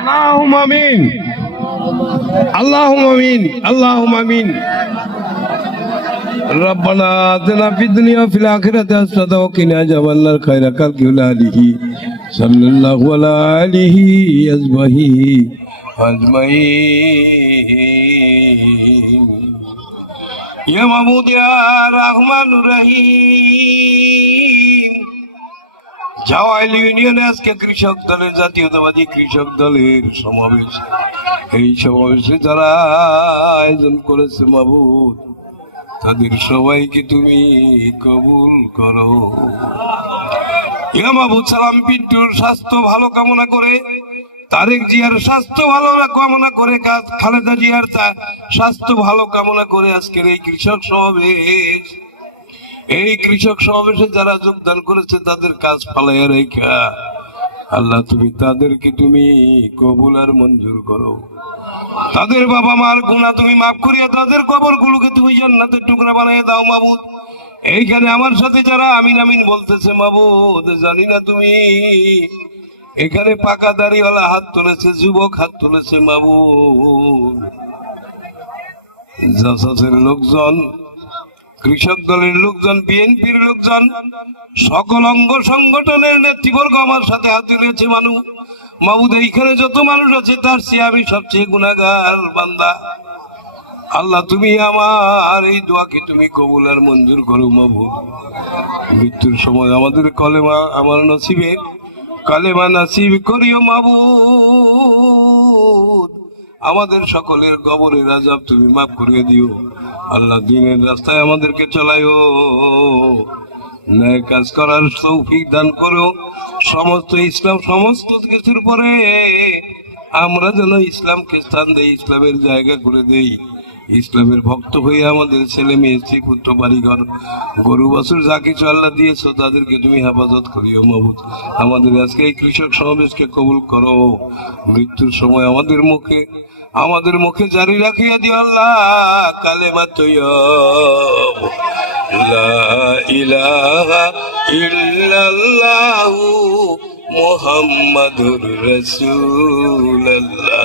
اللهم آمين اللهم آمين اللهم آمين ربنا آتنا في الدنيا وفي الآخرة حسنة وقنا عذاب النار خير خلق آله صلى الله على آله وصحبه أجمعين يا محمود يا رحمن الرحيم জাওয়াইল ইউনিয়নে আজকে কৃষক দলের জাতীয়তাবাদী কৃষক দলের সমাবেশ। এই সমাবেশে যারা আয়োজন করেছে মাবুদ, তাদের সবাইকে তুমি কবুল করো। ইয়া মাবুদ, সালাম পিন্টুর স্বাস্থ্য ভালো কামনা করে, তারেক জিয়ার স্বাস্থ্য ভালো কামনা করে, খালেদা জিয়ার স্বাস্থ্য ভালো কামনা করে আজকের এই কৃষক সমাবেশ। এই কৃষক সমাবেশে যারা যোগদান করেছে তাদের কাজ ফালাইয়া রেখা আল্লাহ তুমি তাদেরকে তুমি কবুল আর মঞ্জুর করো। তাদের বাবা মার গুনাহ তুমি মাফ করিয়া তাদের কবরগুলোকে তুমি জান্নাতের টুকরা বানিয়ে দাও মাবুদ। এইখানে আমার সাথে যারা আমিন আমিন বলতেছে মাবুদ, জানি না তুমি এখানে পাকা দাড়িওয়ালা হাত তুলেছে, যুবক হাত তুলেছে মাবুদ, জাসাসের লোকজন, কৃষক দলের লোকজন, বিএনপির লোকজন, সকল অঙ্গ সংগঠনের নেতৃবর্গ আমার সাথে হাত তুলেছে মাবুদ। এইখানে যত মানুষ আছে তার চেয়ে আমি সবচেয়ে গুনাহগার বান্দা। আল্লাহ তুমি আমার এই দোয়াকে তুমি কবুল আর মঞ্জুর করো মাবুদ। মৃত্যুর সময় আমাদের কলেমা আমার নসিবে কালেমা নসিব করিও মাবুদ। আমাদের সকলের কবরের আযাব তুমি মাফ করে দিও আল্লাহ। দিনের রাস্তায় আমাদেরকে চলায়ও, ন্যায় কাজ করার তৌফিক দান করো। সমস্ত ইসলাম সমস্ত কিছুর পরে আমরা যেন ইসলামকে স্থান দেই, ইসলামের জায়গা করে দেই, ইসলামের ভক্ত হয়ে আমাদের ছেলে মেয়ে স্ত্রী পুত্র বাড়িঘর গরু বাছুর যা কিছু আল্লাহ দিয়েছো তাদেরকে তুমি হেফাজত করিও মাবুদ। আমাদের আজকে এই কৃষক সমাবেশকে কবুল করো। মৃত্যুর সময় আমাদের মুখে জারি রাখিয়া দিও আল্লাহ কালেমা তৈয়ব লা ইলাহা ইল্লাল্লাহু মুহাম্মাদুর রাসূলুল্লাহ।